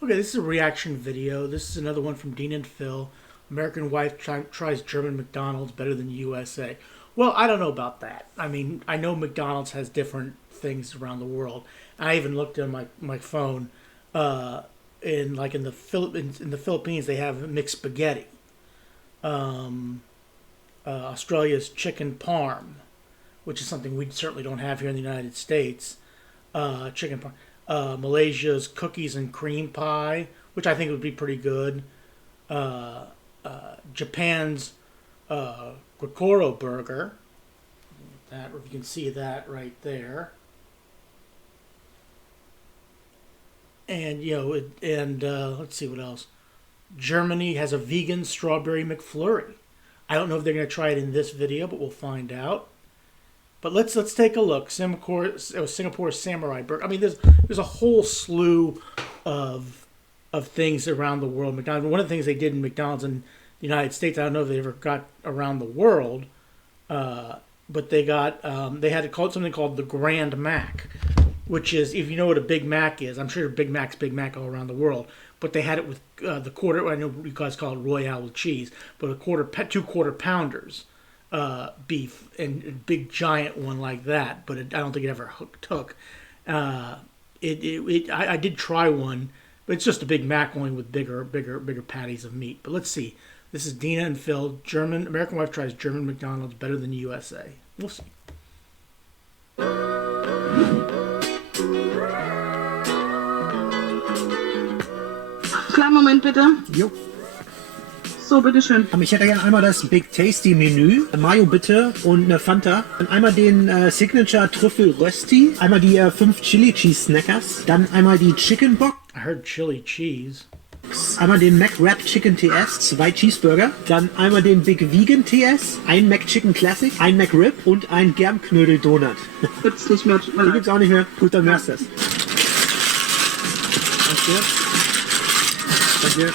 Okay, this is a reaction video. This is another one from Dean and Phil. American wife tries German McDonald's better than USA. Well, I don't know about that. I mean, I know McDonald's has different things around the world. I even looked on my phone. In the Philippines, they have mixed spaghetti. Australia's chicken parm, which is something we certainly don't have here in the United States. Chicken parm. Malaysia's cookies and cream pie, which I think would be pretty good. Japan's Gokoro burger. That, if you can see that right there. And let's see what else. Germany has a vegan strawberry McFlurry. I don't know if they're going to try it in this video, but we'll find out. But let's take a look. Singapore Samurai Burger. I mean, there's a whole slew of things around the world. McDonald's. One of the things they did in McDonald's in the United States, I don't know if they ever got around the world, but they had something called the Grand Mac, which is, if you know what a Big Mac is, I'm sure Big Mac's Big Mac all around the world. But they had it with the quarter. I know you guys call it Royale with cheese, but two quarter pounders. Beef and a big giant one like that, but I don't think it ever hook. I did try one, but it's just a Big Mac only with bigger patties of meat. But let's see. This is Dina and Phil. American wife tries German McDonald's better than USA. We'll see. Kleinen Moment bitte. Jo. So, bitteschön. Ich hätte gerne einmal das Big Tasty Menü. Mayo bitte und eine Fanta. Dann einmal den Signature Trüffel Rösti. Einmal die 5 Chili Cheese Snackers. Dann einmal die Chicken Box. I heard chili cheese. Einmal den McRib Chicken TS, 2 Cheeseburger. Dann einmal den Big Vegan TS, ein McChicken Classic, ein McRib und ein Germknödel Donut. Gibt's nicht mehr. Die gibt's auch nicht mehr. Gut, dann wär's das. Danke. Danke.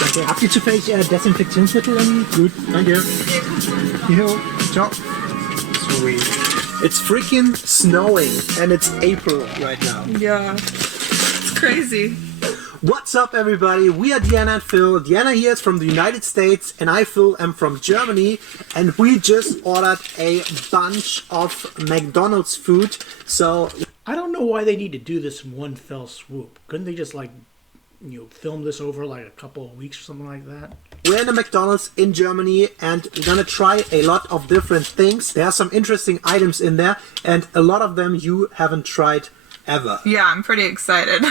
Danke. Habt ihr zufällig Desinfektionsmittel? Gut, danke. Jo, ciao. Sweet. It's freaking snowing and it's April right now. Yeah, it's crazy. What's up, everybody? We are Diana and Phil. Diana here is from the United States and I, Phil, am from Germany, and we just ordered a bunch of McDonald's food. So I don't know why they need to do this in one fell swoop. Couldn't they just film this over like a couple of weeks or something like that? we're in a McDonald's in Germany and we're gonna try a lot of different things. There are some interesting items in there and a lot of them you haven't tried ever. Yeah, I'm pretty excited.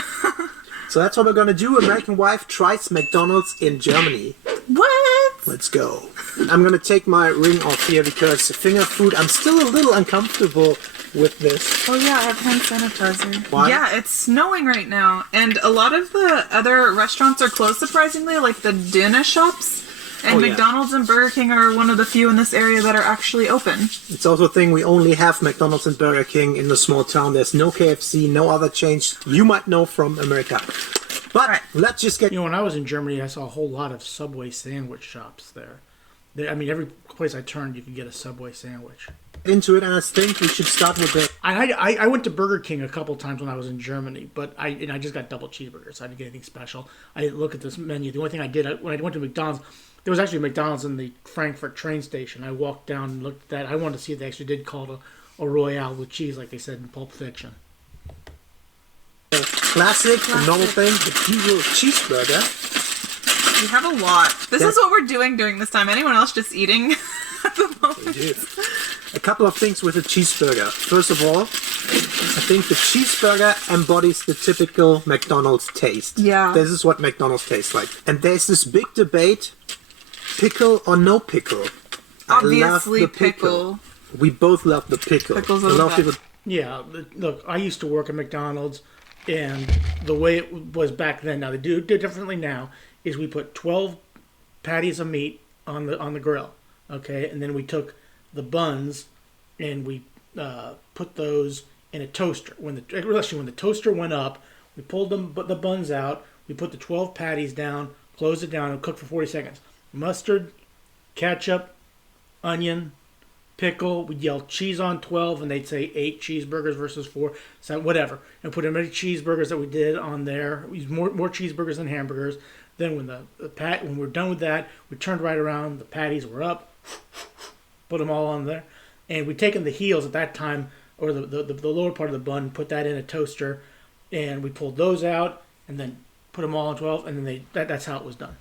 So that's what we're gonna do. American wife tries McDonald's in Germany. What? Let's go. I'm gonna take my ring off here because finger food, I'm still a little uncomfortable with this. Oh yeah, I have hand sanitizer. Why? Yeah, it's snowing right now, and a lot of the other restaurants are closed, surprisingly, like the dinner shops. And McDonald's and Burger King are one of the few in this area that are actually open. It's also a thing, we only have McDonald's and Burger King in the small town. There's no KFC, no other chains you might know from America. But let's just get... when I was in Germany, I saw a whole lot of Subway sandwich shops there. I mean, every place I turned, you could get a Subway sandwich. Into it, and I think we should start with the... I went to Burger King a couple times when I was in Germany, but I just got double cheeseburgers. So I didn't get anything special. I didn't look at this menu. The only thing I did, when I went to McDonald's, there was actually a McDonald's in the Frankfurt train station. I walked down and looked at that. I wanted to see if they actually did call it a Royale with cheese, like they said in Pulp Fiction. Classic, normal thing, the usual cheeseburger. We have a lot. This is what we're doing during this time. Anyone else just eating at the moment? We do. A couple of things with a cheeseburger. First of all, I think the cheeseburger embodies the typical McDonald's taste. Yeah. This is what McDonald's tastes like. And there's this big debate, pickle or no pickle. Obviously, I love the pickle. We both love the pickle. Pickles a are lot of the people. Yeah, look, I used to work at McDonald's, and the way it was back then, now they do it differently now, is we put 12 patties of meat on the grill, okay, and then we took the buns and we put those in a toaster. Especially when the toaster went up, we pulled the buns out, we put the 12 patties down, closed it down, and cooked for 40 seconds. Mustard, ketchup, onion, pickle. We'd yell cheese on 12, and they'd say 8 cheeseburgers versus 4, so whatever. And put as many cheeseburgers that we did on there. We used more cheeseburgers than hamburgers. Then when we're done with that, we turned right around. The patties were up. Put them all on there. And we'd taken the heels at that time, or the lower part of the bun, put that in a toaster, and we pulled those out, and then put them all on 12, and then that's how it was done.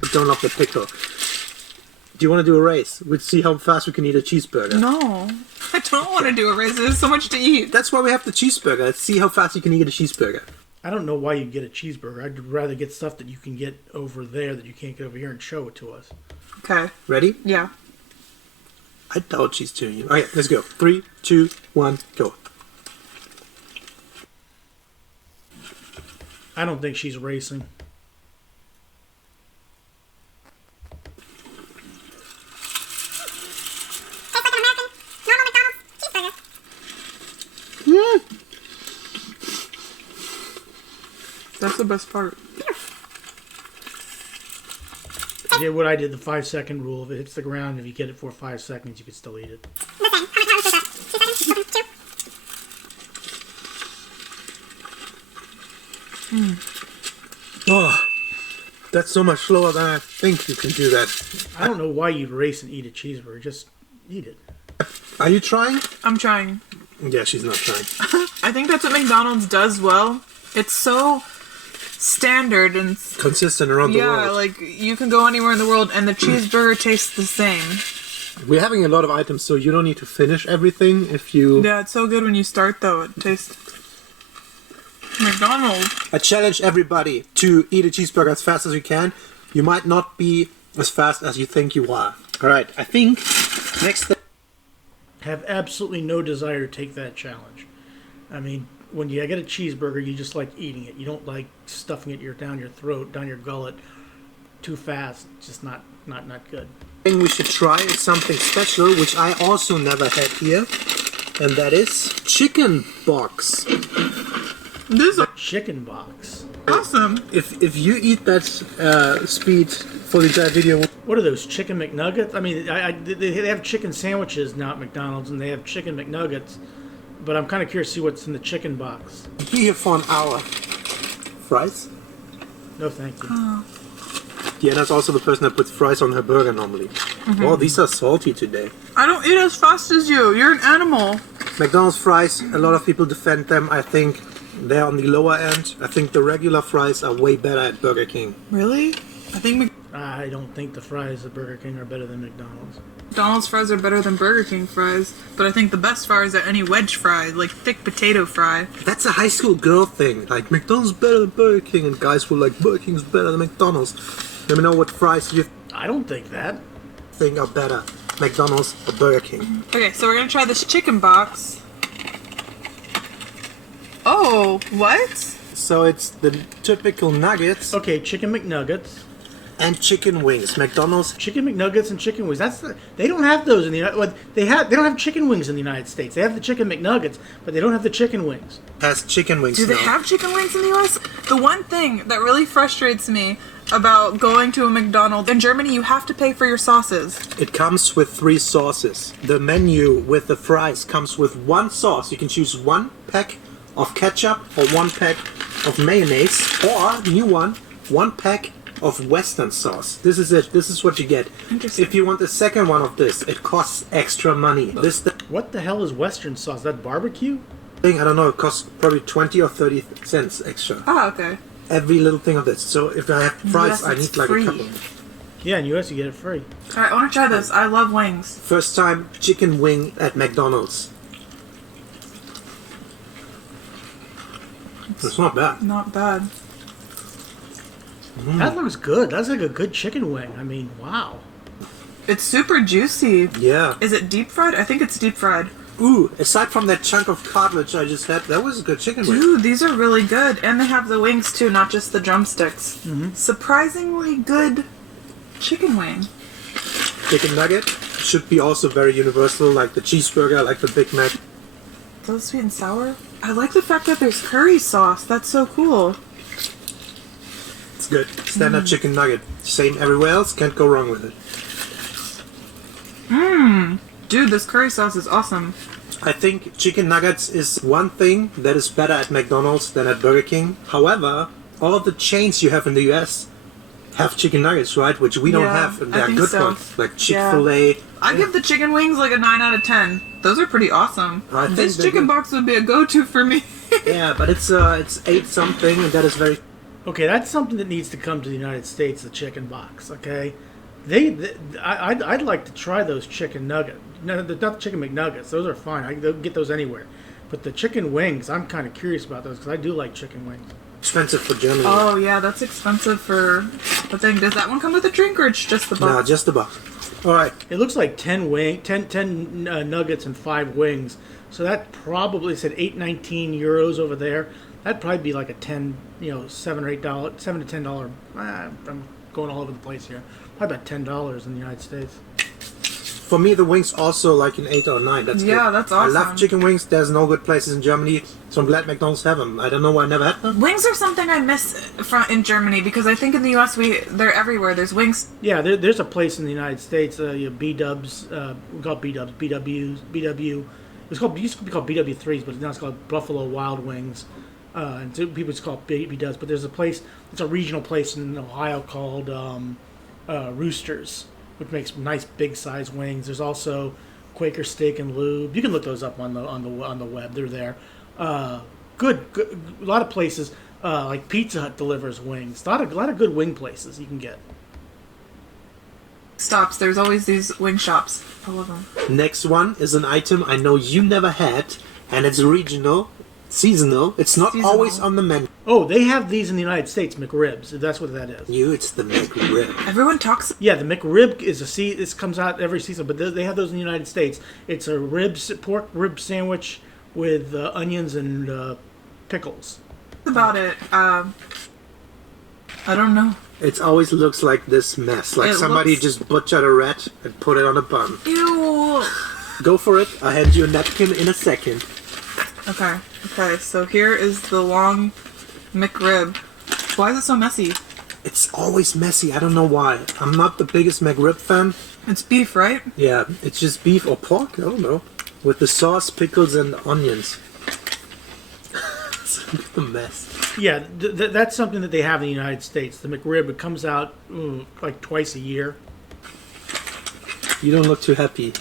But don't love the pickle. Do you want to do a race? We'd see how fast we can eat a cheeseburger. No, I don't want to do a race. There's so much to eat. That's why we have the cheeseburger. Let's see how fast you can eat a cheeseburger. I don't know why you get a cheeseburger. I'd rather get stuff that you can get over there that you can't get over here and show it to us. Okay. Ready? Yeah. I doubt she's tuning you. Okay, let's go. 3, 2, 1, go. I don't think she's racing. That's the best part. I did what I did, the 5-second rule. If it hits the ground, if you get it for 5 seconds, you can still eat it. Oh, that's so much slower than I think you can do that. I don't know why you'd race and eat a cheeseburger. Just eat it. Are you trying? I'm trying. Yeah, she's not trying. I think that's what McDonald's does well. It's so standard and Consistent around the world. yeah, like you can go anywhere in the world and the cheeseburger tastes the same. We're having a lot of items, so you don't need to finish everything if you... Yeah, it's so good when you start though. It tastes McDonald's. I challenge everybody to eat a cheeseburger as fast as you can. You might not be as fast as you think you are. Alright, I think next thing... Have absolutely no desire to take that challenge. I mean, when you get a cheeseburger, you just like eating it. You don't like stuffing it down your throat, down your gullet too fast. It's just not good. thing we should try is something special, which I also never had here. And that is chicken box. This is Chicken box. awesome. If you eat that speed for the entire video... What are those, chicken McNuggets? I mean, they have chicken sandwiches now at McDonald's, and they have chicken McNuggets. But I'm kind of curious to see what's in the chicken box. Be here for an hour. Fries? No, thank you. Deanna's also the person that puts fries on her burger normally. Oh, these are salty today. I don't eat as fast as you. You're an animal. McDonald's fries, a lot of people defend them. I think they're on the lower end. I think the regular fries are way better at Burger King. Really? I think I don't think the fries at Burger King are better than McDonald's. McDonald's fries are better than Burger King fries, but I think the best fries are any wedge fry, like thick potato fry. That's a high school girl thing. Like, McDonald's better than Burger King, and guys were like, Burger King's better than McDonald's. Let me know what fries you I don't think that. think are better, McDonald's or Burger King. Okay, so we're gonna try this chicken box. Oh, what? So it's the typical nuggets Okay, chicken McNuggets. and chicken wings. McDonald's Chicken McNuggets and chicken wings. They don't have those in the United. Well, they don't have chicken wings in the United States. They have the chicken McNuggets, but they don't have the chicken wings. has chicken wings Do they now. have chicken wings in the US? The one thing that really frustrates me about going to a McDonald's in Germany, you have to pay for your sauces. It comes with 3 sauces. The menu with the fries comes with 1 sauce. You can choose 1 pack of ketchup or 1 pack of mayonnaise, or new 1 pack of Western sauce. This is it. This is what you get. Interesting. If you want the second one of this, it costs extra money. This What the hell is Western sauce? That barbecue? thing, I don't know, it costs probably 20 or 30 cents extra. Ah, okay. Every little thing of this. So if I have fries, Yes, I it's need like free. a couple. Yeah, in US you get it free. Alright, I wanna try this. I love wings. First time chicken wing at McDonald's. It's not bad. Not bad. That looks good. That's like a good chicken wing. I mean, wow. It's super juicy. Yeah. Is it deep fried? I think it's deep fried. Ooh, aside from that chunk of cartilage I just had, that was a good chicken wing. Dude, these are really good. And they have the wings too, not just the drumsticks. Mm-hmm. Surprisingly good chicken wing. Chicken nugget should be also very universal, like the cheeseburger, like the Big Mac. Those sweet and sour? I like the fact that there's curry sauce. That's so cool. It's good. Standard chicken nugget. Same everywhere else, can't go wrong with it. Dude, this curry sauce is awesome. I think chicken nuggets is one thing that is better at McDonald's than at Burger King. However, all of the chains you have in the US have chicken nuggets, right? Which we don't Yeah, have, and I they're think good so. ones, like Chick-fil-A. I give the chicken wings like a 9 out of 10. Those are pretty awesome. I think This they're chicken good. box would be a go-to for me. Yeah, but it's 8 something, and that is very. Okay, that's something that needs to come to the United States. The chicken box. Okay, I'd like to try those chicken nuggets. No, not the chicken McNuggets. Those are fine. I can get those anywhere. But the chicken wings, I'm kind of curious about those because I do like chicken wings. Expensive for Germany. Oh, yeah, that's expensive for the thing. Does that one come with a drink or it's just the box? No, just the box. All right. It looks like 10 nuggets and 5 wings. So that probably said €8.19 over there. That'd probably be like a $7 or $8, $7 to $10. I'm going all over the place here. Probably about $10 in the United States. For me, the wings also like an 8 or 9. That's Yeah, good. that's I love awesome. chicken wings. There's no good places in Germany, so I'm glad McDonald's have them. I don't know why I never had them. Wings are something I miss in Germany because I think in the U.S. they're everywhere. There's wings. Yeah, there's a place in the United States, B-Dubs, we call it B-Dubs, BW. It used to be called BW3s, but now it's called Buffalo Wild Wings. And so people just call it B-Dubs. But there's a place, it's a regional place in Ohio called Roosters, which makes nice big size wings. There's also Quaker Steak and Lube. You can look those up on the web. They're there. Good. A lot of places like Pizza Hut delivers wings. A lot of good wing places you can get. Stops. There's always these wing shops. I love them. Next one is an item I know you never had, and it's regional, seasonal. It's not Seasonal. always on the menu. Oh, they have these in the United States, McRibs. If that's what that is. It's the McRib. Everyone talks. Yeah, the McRib is this comes out every season, but they have those in the United States. It's a pork rib sandwich with onions and pickles. About it. I don't know. It always looks like this mess, like It somebody looks- just butchered a rat and put it on a bun. Ew. Go for it. I'll hand you a napkin in a second. Okay. So here is the long McRib. Why is it so messy? It's always messy. I don't know why. I'm not the biggest McRib fan. It's beef, right? Yeah, it's just beef or pork. I don't know. With the sauce, pickles, and onions. It's a mess. Yeah, that's something that they have in the United States. The McRib, it comes out like twice a year. You don't look too happy.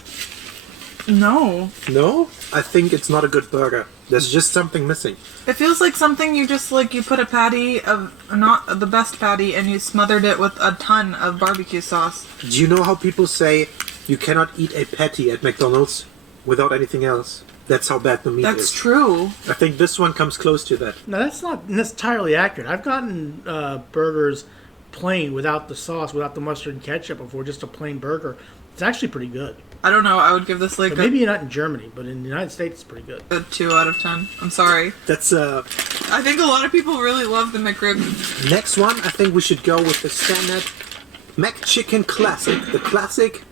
No. No? I think it's not a good burger. There's just something missing. It feels like something you just you put a patty of not the best patty and you smothered it with a ton of barbecue sauce. Do you know how people say you cannot eat a patty at McDonald's without anything else? That's how bad the meat That's is. true. I think this one comes close to that. Now that's not entirely accurate. I've gotten burgers plain without the sauce, without the mustard and ketchup before, just a plain burger. It's actually pretty good. I don't know. I would give this But maybe not in Germany, but in the United States it's pretty good. a 2 out of 10. I'm sorry. That's I think a lot of people really love the McRib. next one. I think we should go with the standard McChicken Classic. The classic,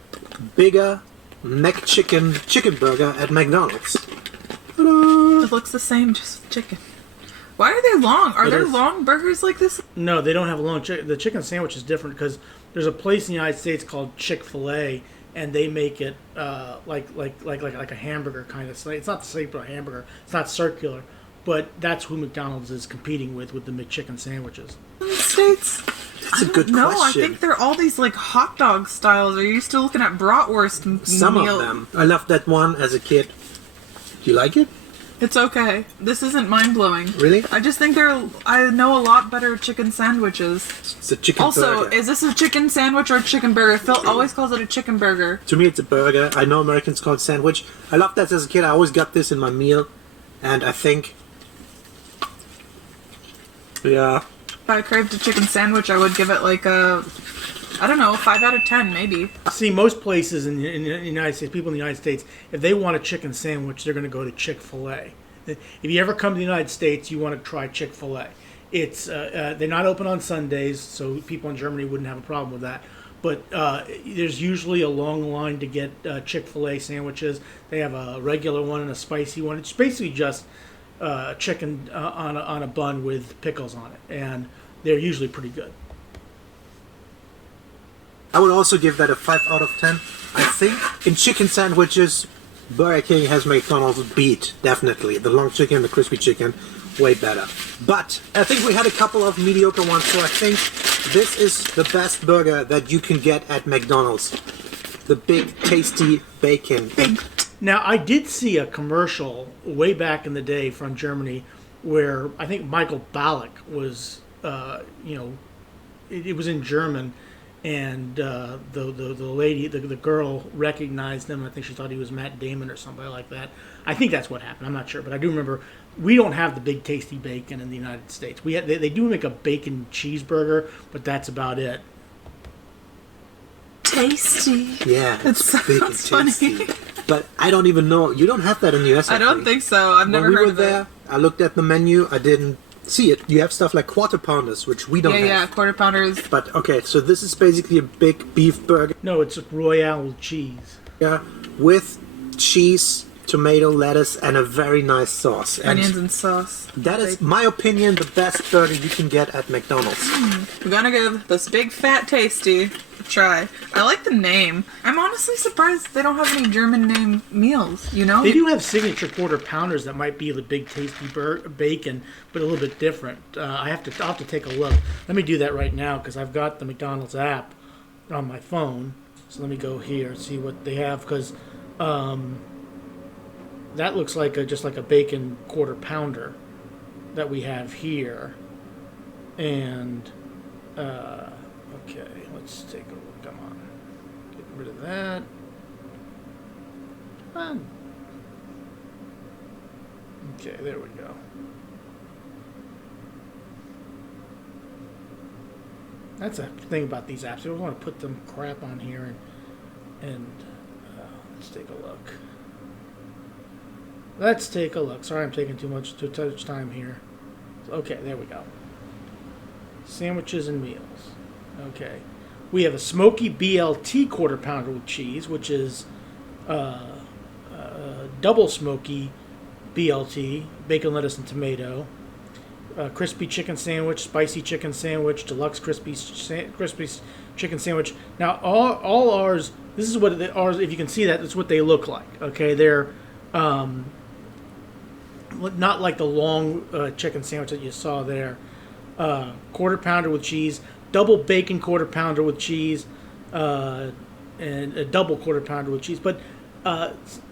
bigger McChicken chicken burger at McDonald's. Ta-da! It looks the same, just chicken. Why are they long? Are It there is. long burgers like this? No, they don't have a long chicken. The chicken sandwich is different because there's a place in the United States called Chick-fil-A, and they make it like a hamburger kind of. It's not the shape of a hamburger. It's not circular, but that's who McDonald's is competing with the McChicken sandwiches. In the States? That's a good No, I question. think they're all these hot dog styles. Are you still looking at bratwurst Some meal? of them. I loved that one as a kid. Do you like it? It's okay. This isn't mind blowing. Really? I just think I know a lot better chicken sandwiches. It's a chicken Also, burger. is this a chicken sandwich or a chicken burger? Phil always calls it a chicken burger. To me, it's a burger. I know Americans call it sandwich. I loved that as a kid. I always got this in my meal. And I think... Yeah. If I craved a chicken sandwich, I would give it a, I don't know, 5 out of 10 maybe. See, most places in the United States, people in the United States, if they want a chicken sandwich, they're going to go to Chick-fil-A. If you ever come to the United States, you want to try Chick-fil-A. It's they're not open on Sundays, so people in Germany wouldn't have a problem with that. But there's usually a long line to get Chick-fil-A sandwiches. They have a regular one and a spicy one. It's basically just chicken on a bun with pickles on it, and they're usually pretty good. I would also give that a 5 out of 10. I think in chicken sandwiches, Burger King has McDonald's beat, definitely. The long chicken, the crispy chicken, way better. But I think we had a couple of mediocre ones, so I think this is the best burger that you can get at McDonald's. The big, tasty bacon. Now, I did see a commercial way back in the day from Germany where I think Michael Ballack was, it was in German, and the lady, the girl recognized him. I think she thought he was Matt Damon or somebody like that. I think that's what happened. I'm not sure, but I do remember we don't have the big tasty bacon in the United States. They do make a bacon cheeseburger, but that's about it. Tasty. Yeah, it's big and tasty. Funny. But I don't even know. You don't have that in the US. I don't think so. I've never heard of it. When we were there, I looked at the menu. I didn't see it. You have stuff like quarter pounders, which we don't have. Yeah, quarter pounders. But okay, so this is basically a big beef burger. No, it's Royale cheese. Yeah, with cheese, tomato, lettuce, and a very nice sauce. Onions and sauce. That is, my opinion, the best burger you can get at McDonald's. We're gonna give this big fat tasty a try. I like the name. I'm honestly surprised they don't have any German name meals, you know? They do have signature quarter pounders that might be the big tasty bacon, but a little bit different. I'll have to take a look. Let me do that right now because I've got the McDonald's app on my phone. So let me go here and see what they have because that looks like just like a bacon quarter pounder that we have here. And okay, let's take a look. Come on, get rid of that. Come on. Okay, there we go. That's a thing about these apps. You don't want to put them crap on here and let's take a look. Let's take a look. Sorry, I'm taking too much time here. Okay, there we go. Sandwiches and meals. Okay. We have a smoky BLT quarter pounder with cheese, which is double smoky BLT, bacon, lettuce, and tomato. Crispy chicken sandwich, spicy chicken sandwich, deluxe crispy chicken sandwich. Now, all ours, this is what ours, if you can see that, that's what they look like. Okay, they're not like the long chicken sandwich that you saw there. Quarter pounder with cheese, double bacon quarter pounder with cheese, and a double quarter pounder with cheese. But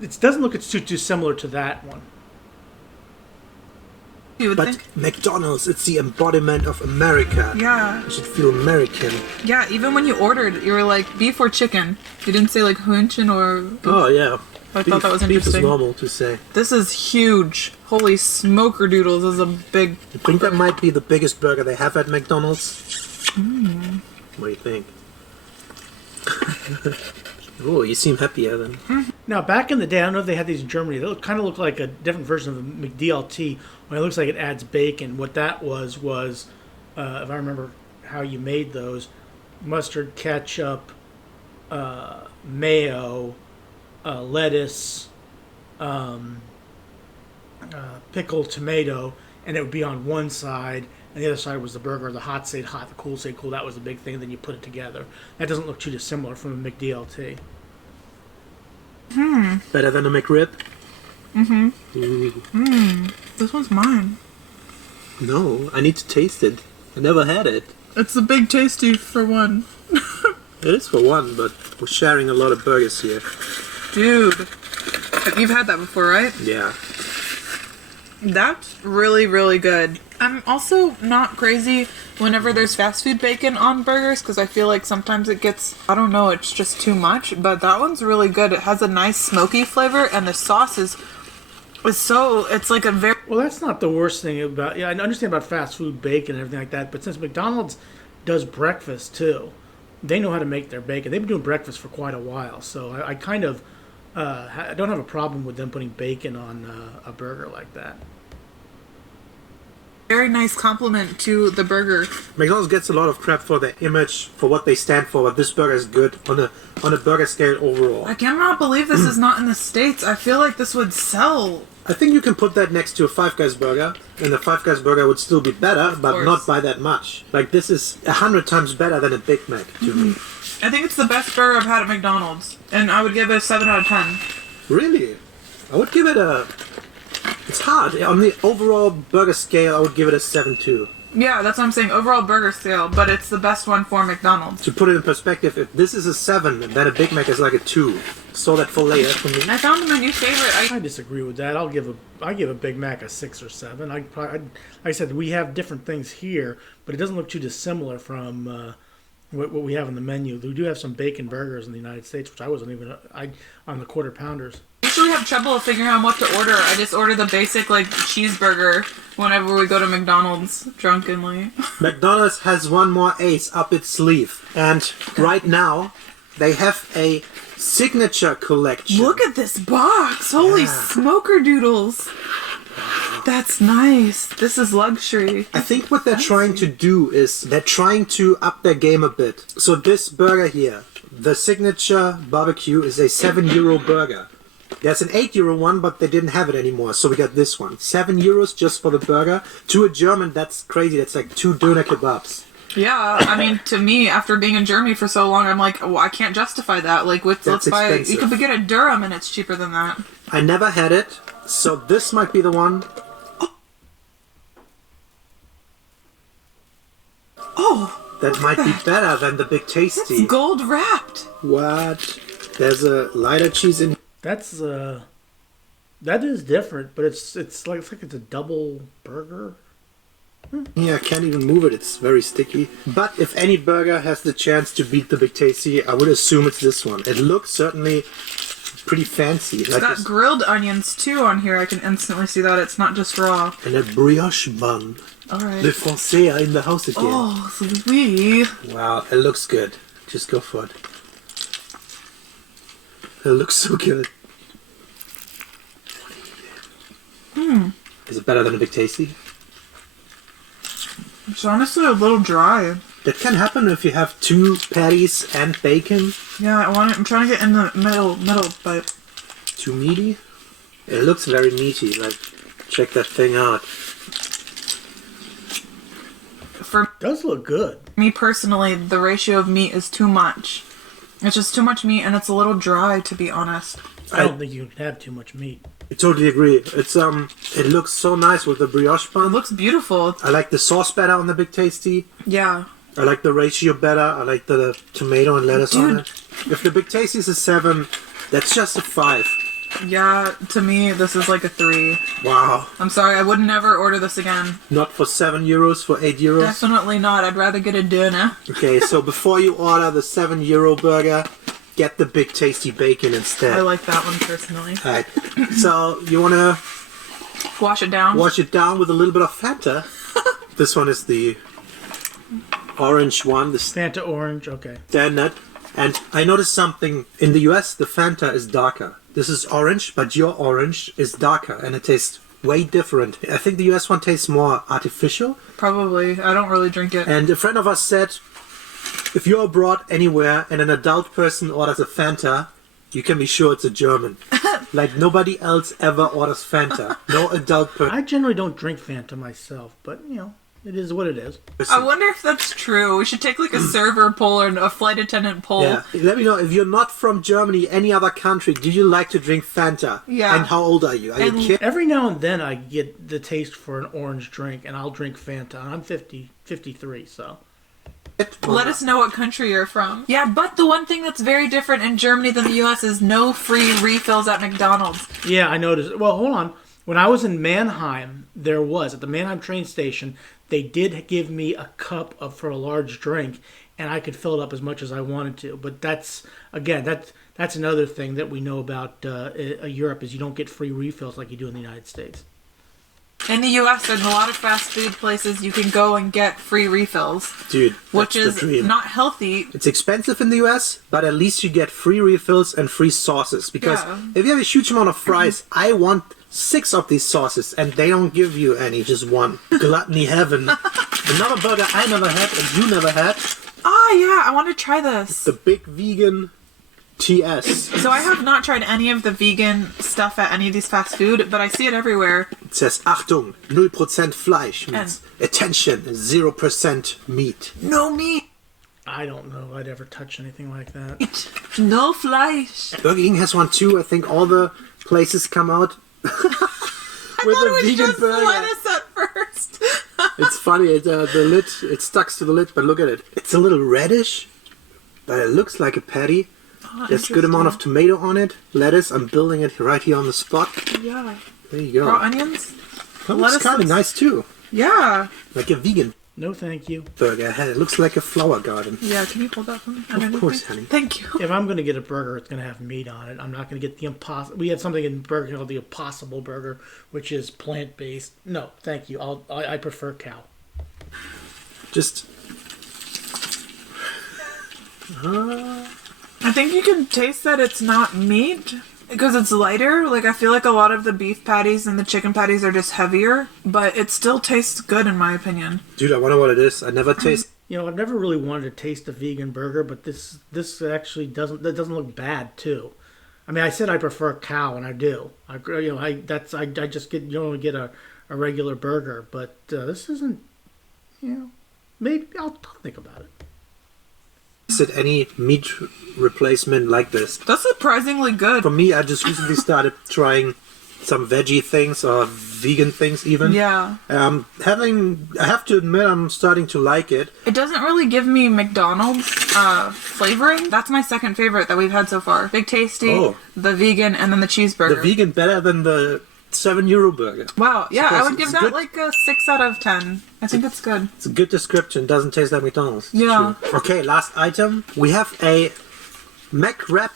it doesn't look too similar to that one. You would But think. McDonald's, it's the embodiment of America. Yeah. You should feel American. Yeah, even when you ordered, you were like, beef or chicken. You didn't say like Hühnchen or... Oh, yeah. I thought that was Beef interesting. is normal to say. This is huge. Holy smoker doodles. This is a big... I think that might be the biggest burger they have at McDonald's. What do you think? Oh, you seem happy, Evan. Now, back in the day, I don't know if they had these in Germany. They kind of look like a different version of a McDLT. When it looks like it adds bacon, what that was if I remember how you made those, mustard, ketchup, mayo, lettuce, pickled tomato, and it would be on one side, and the other side was the burger. The hot stayed hot, the cool stayed cool. That was the big thing. Then you put it together. That doesn't look too dissimilar from a McDLT. Better than a McRib? This one's mine. No, I need to taste it. I never had it. It's the big tasty for one. It is for one, but we're sharing a lot of burgers here. Dude. You've had that before, right? Yeah. That's really, really good. I'm also not crazy whenever there's fast food bacon on burgers because I feel like sometimes it gets, I don't know, it's just too much. But that one's really good. It has a nice smoky flavor and the sauce is so, it's like a very... Well, that's not the worst thing about... Yeah, I understand about fast food bacon and everything like that, but since McDonald's does breakfast, too, they know how to make their bacon. They've been doing breakfast for quite a while, so I kind of I don't have a problem with them putting bacon on a burger like that. Very nice compliment to the burger. McDonald's gets a lot of crap for their image, for what they stand for, but this burger is good on a burger scale overall. I cannot believe this is not in the States. I feel like this would sell I think you can put that next to a Five Guys burger, and the Five Guys burger would still be better, but course. not by that much. Like, this is 100 times better than a Big Mac to me. I think it's the best burger I've had at McDonald's, and I would give it a 7 out of 10. Really? I would give it a... It's hard. On the overall burger scale, I would give it a 7 too. Yeah, that's what I'm saying. Overall burger scale, but it's the best one for McDonald's. To put it in perspective, if this is a 7, then a Big Mac is like a 2. So that for later for me. I found my new favorite. I disagree with that. I give a Big Mac a 6 or 7. Like I said, we have different things here, but it doesn't look too dissimilar from what we have on the menu. We do have some bacon burgers in the United States, which I wasn't even on the quarter pounders. I usually have trouble figuring out what to order. I just order the basic like cheeseburger whenever we go to McDonald's drunkenly. McDonald's has one more ace up its sleeve. And right now, they have a signature collection. Look at this box! Holy smoker doodles! That's nice. This is luxury. I think what they're trying to do is they're trying to up their game a bit. So this burger here, the signature barbecue, is a €7 burger. There's an €8 one, but they didn't have it anymore, so we got this one. €7 just for the burger. To a German, that's crazy. That's like 2 doner kebabs. Yeah, I mean, to me, after being in Germany for so long, I'm like, well, I can't justify that. Like, let's buy. Expensive. You could get a Durham, and it's cheaper than that. I never had it, so this might be the one. Oh, That might be better than the Big Tasty. it's gold wrapped. What? There's a lighter cheese in. That is different, but it's like it's a double burger. Yeah, I can't even move it. It's very sticky. But if any burger has the chance to beat the Big Tasty, I would assume it's this one. It looks certainly pretty fancy. It's got grilled onions too on here. I can instantly see that it's not just raw. And a brioche bun. All right. Le Français are in the house again. Oh, sweet. Wow, it looks good. Just go for it. It looks so good. Is it better than a Big Tasty? It's honestly a little dry. That can happen if you have 2 patties and bacon. Yeah, I'm trying to get in the middle bite. Too meaty? It looks very meaty. Like, check that thing out. For Does look good. me personally, the ratio of meat is too much. It's just too much meat, and it's a little dry, to be honest. I don't think you can have too much meat. I totally agree. It's it looks so nice with the brioche It bun. looks beautiful. I like the sauce better on the Big Tasty. Yeah. I like the ratio better. I like the tomato and lettuce on it. If the Big Tasty is a 7, that's just a 5. Yeah, to me, this is like a 3. Wow. I'm sorry, I would never order this again. Not for €7, for €8. Definitely not. I'd rather get a dinner. Okay, so before you order the €7 burger, get the Big Tasty bacon instead. I like that one personally. Alright, so you want to Wash it down. wash it down with a little bit of Fanta. This one is the orange one, the Fanta orange, okay. standard. And I noticed something. In the US, the Fanta is darker. This is orange, but your orange is darker, and it tastes way different. I think the US one tastes more artificial. Probably. I don't really drink it. And a friend of ours said, if you're abroad anywhere and an adult person orders a Fanta, you can be sure it's a German. Like, nobody else ever orders Fanta. No adult person. I generally don't drink Fanta myself, but, you know, it is what it is. I wonder if that's true. We should take like a server poll or a flight attendant poll. Yeah. Let me know, if you're not from Germany, any other country, do you like to drink Fanta? Yeah. And how old are you? Are you a kid? Every now and then I get the taste for an orange drink, and I'll drink Fanta. I'm 53, so... Let us know what country you're from. Yeah, but the one thing that's very different in Germany than the US is no free refills at McDonald's. Yeah, I noticed. Well, hold on. When I was in Mannheim, at the Mannheim train station, they did give me a cup for a large drink, and I could fill it up as much as I wanted to. But that's another thing that we know about Europe, is you don't get free refills like you do in the United States. In the US, there's a lot of fast food places you can go and get free refills. Dude, which that's is the dream. not healthy. It's expensive in the US, but at least you get free refills and free sauces. Because if you have a huge amount of fries, I want 6 of these sauces, and they don't give you any, just 1. Gluttony heaven. Another burger I never had and you never had. Ah, yeah, I want to try this. The big vegan TS. So I have not tried any of the vegan stuff at any of these fast food, but I see it everywhere. It says, Achtung, 0% Fleisch means attention, 0% meat. No meat. I don't know if I'd ever touch anything like that. No flesh. Burger King has one too. I think all the places come out with a vegan burger. Lettuce at first. It's funny, the lid, it sticks to the lid, but look at it. It's a little reddish, but it looks like a patty. There's a good amount of tomato on it, lettuce. I'm building it right here on the spot. Yeah. There you go. Raw onions. That looks kind of nice too. Yeah. Like a vegan No, thank you. burger. It looks like a flower garden. Yeah, can you hold that for me? Of course, honey. Thank you. If I'm going to get a burger, it's going to have meat on it. I'm not going to get the impossible. We have something in Burger King called the Impossible Burger, which is plant-based. No, thank you. I prefer cow. Just... I think you can taste that it's not meat because it's lighter. Like, I feel like a lot of the beef patties and the chicken patties are just heavier, but it still tastes good in my opinion. Dude, I wonder what it is. I never taste... You know, I've never really wanted to taste a vegan burger, but this actually doesn't look bad too. I mean, I said I prefer cow, and I do. I just get get a regular burger, but this isn't. Maybe I'll think about it. Is it any meat replacement like this? That's surprisingly good. For me, I just recently started trying some veggie things or vegan things even. Yeah. I have to admit, I'm starting to like it. It doesn't really give me McDonald's flavoring. That's my second favorite that we've had so far. Big Tasty, the vegan, and then the cheeseburger. The vegan better than the €7 burger. Wow, yeah, I would It's give that good. like a 6 out of 10. I think it's good. It's a good description. Doesn't taste like McDonald's. It's Yeah. true. Okay, last item. We have a McRib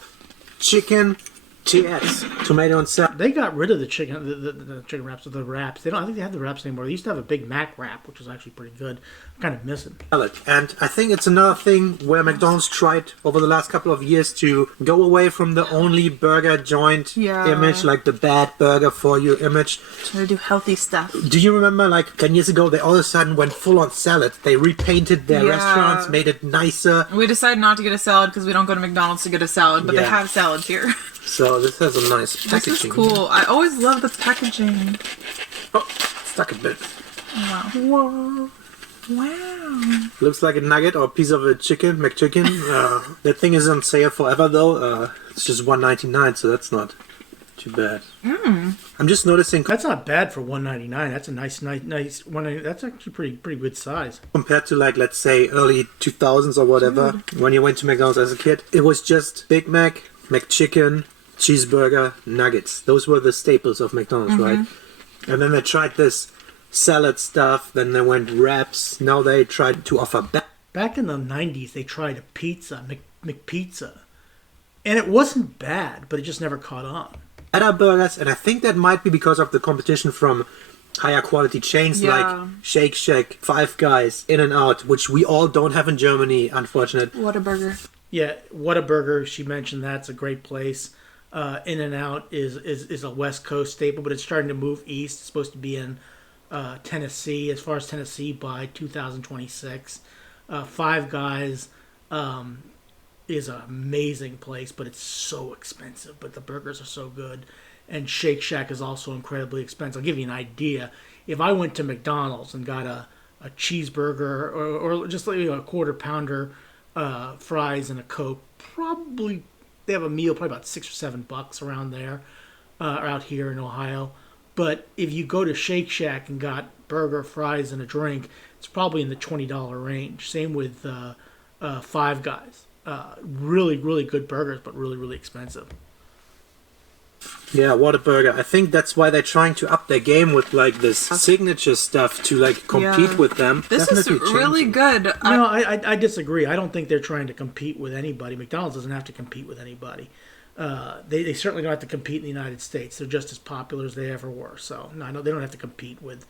chicken TX. Tomato and salad. They got rid of the chicken, the chicken wraps, or the wraps. They don't. I think they have the wraps anymore. They used to have a Big Mac wrap, which was actually pretty good. I'm kind of missing. And I think it's another thing where McDonald's tried over the last couple of years to go away from the only burger joint image, like the bad burger for you image. Try to do healthy stuff. Do you remember, like 10 years ago, they all of a sudden went full on salad. They repainted their Yeah. restaurants, made it nicer. We decided not to get a salad because we don't go to McDonald's to get a salad, but they Yeah. have salads here. So this has a nice This packaging. is cool. I always love the packaging. Oh, stuck a bit. Wow. Whoa. Wow. Looks like a nugget or a piece of a chicken, McChicken. That thing is on sale forever though. It's just $1.99, so that's not too bad. I'm just noticing That's not bad for $1.99. That's a nice one. That's actually pretty good size. compared to, like, let's say early 2000s or whatever, when you went to McDonald's as a kid, it was just Big Mac, McChicken, cheeseburger, nuggets. Those were the staples of McDonald's, right? And then they tried this salad stuff, then they went wraps. Now they tried to offer Back in the 90s, they tried a pizza, McPizza, and it wasn't bad, but it just never caught on. better burgers, and I think that might be because of the competition from higher quality chains like Shake Shack, Five Guys, In-N-Out, which we all don't have in Germany, unfortunately. Whataburger. Yeah, Whataburger, she mentioned that's a great place. In-N-Out is a West Coast staple, but it's starting to move east. It's supposed to be in Tennessee, as far as Tennessee, by 2026. Five Guys is an amazing place, but it's so expensive. But the burgers are so good. And Shake Shack is also incredibly expensive. I'll give you an idea. If I went to McDonald's and got a cheeseburger or just like a quarter pounder, fries and a Coke, probably they have a meal probably about $6 or $7 around there, out here in Ohio. But if you go to Shake Shack and got burger, fries, and a drink, it's probably in the $20 range. Same with Five Guys. Really, really good burgers, but really, really expensive. Yeah, Whataburger. I think that's why they're trying to up their game with like this signature stuff to like compete with them. This Definitely is really changing. good. No, I disagree. I don't think they're trying to compete with anybody. McDonald's doesn't have to compete with anybody. They certainly don't have to compete in the United States. They're just as popular as they ever were. So no, they don't have to compete with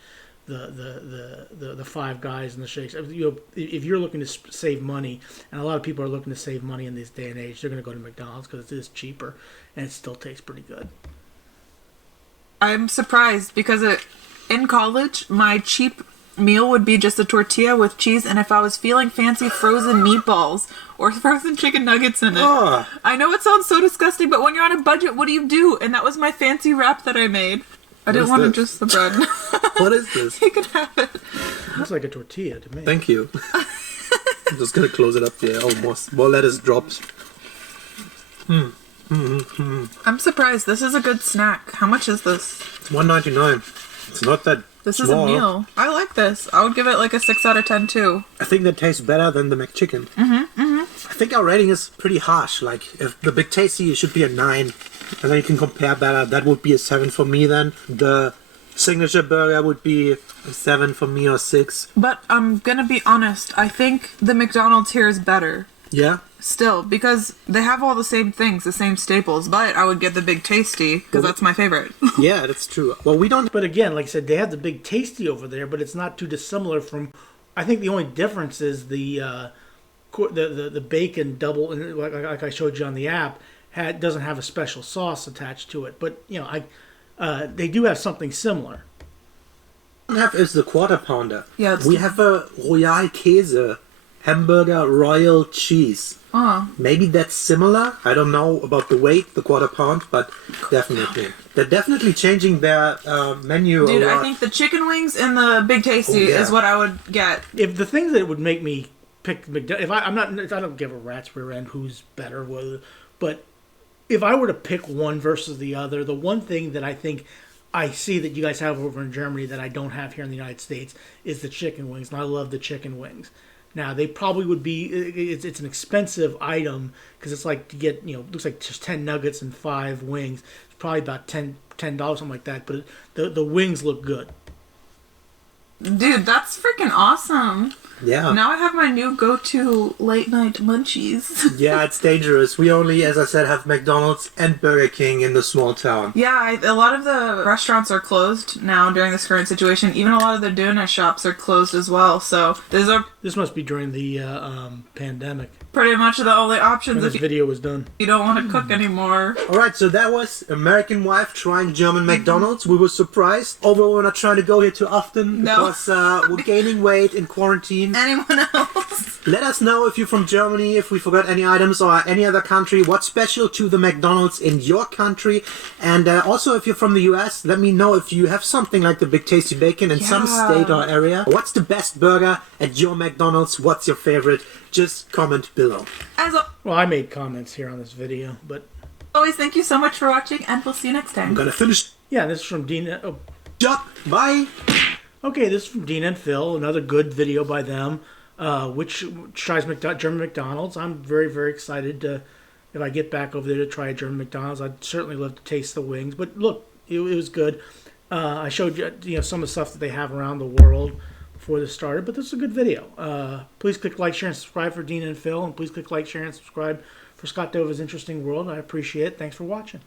the Five Guys and the Shakes. If you're looking to save money, and a lot of people are looking to save money in this day and age, they're going to go to McDonald's because it is cheaper and it still tastes pretty good. I'm surprised because in college, my cheap meal would be just a tortilla with cheese, and if I was feeling fancy, frozen meatballs or frozen chicken nuggets in it. Oh. I know it sounds so disgusting, but when you're on a budget, what do you do? And that was my fancy wrap that I made. I didn't want to just the bread. What is this? You can have it. Looks like a tortilla to me. Thank you. I'm just gonna close it up there. Almost. More lettuce drops. I'm surprised. This is a good snack. How much is this? It's $1.99. It's not that This small. is a meal. I like this. I would give it like a 6 out of 10 too. I think that tastes better than the McChicken. I think our rating is pretty harsh. Like, if the Big Tasty, it should be a 9. And then you can compare better. That would be a 7 for me then. The signature burger would be a 7 for me or 6. But I'm gonna be honest. I think the McDonald's here is better. Yeah? Still, because they have all the same things, the same staples, but I would get the Big Tasty, because that's my favorite. Yeah, that's true. Well, we don't... But again, like I said, they have the Big Tasty over there, but it's not too dissimilar from. I think the only difference is the bacon double, like I showed you on the app, doesn't have a special sauce attached to it. But they do have something similar. What we have is the quarter pounder. Yeah, We have a Royal Käse hamburger royal cheese. Maybe that's similar. I don't know about the weight, the quarter pound, but definitely. They're definitely changing their menu. Dude, a lot. I think the chicken wings and the Big Tasty is what I would get. If the things that would make me pick McDonald's, I don't give a rat's rear end who's better, but if I were to pick one versus the other, the one thing that I think I see that you guys have over in Germany that I don't have here in the United States is the chicken wings, and I love the chicken wings. Now, they probably would be, it's an expensive item, because it's like to get, looks like just 10 nuggets and 5 wings. It's probably about $10, something like that, but the wings look good. Dude, that's freaking awesome. Yeah. Now I have my new go-to late-night munchies. Yeah, it's dangerous. We only, as I said, have McDonald's and Burger King in the small town. Yeah, a lot of the restaurants are closed now during this current situation. Even a lot of the donut shops are closed as well. So This must be during the pandemic. pretty much the only When options this if video was done. you don't want to cook anymore. Alright, so that was American wife trying German McDonald's. We were surprised, although we're not trying to go here too often No. because we're gaining weight in quarantine. Anyone else? Let us know if you're from Germany, if we forgot any items, or any other country. What's special to the McDonald's in your country? And also, if you're from the US, let me know if you have something like the Big Tasty Bacon in some state or area. What's the best burger at your McDonald's? What's your favorite? Just comment below. As Well, I made comments here on this video, but always, thank you so much for watching, and we'll see you next time. I'm gonna finish. yeah, this is from Dean. Oh, Job. Bye. okay, this is from Dean and Phil, another good video by them, which tries German McDonald's. I'm very, very excited to, if I get back over there to try a German McDonald's. I'd certainly love to taste the wings. But look, it was good. I showed you, some of the stuff that they have around the world before this started, but this is a good video. Please click like, share, and subscribe for Dean and Phil, and please click like, share, and subscribe for Scott Dova's Interesting World. I appreciate it. Thanks for watching.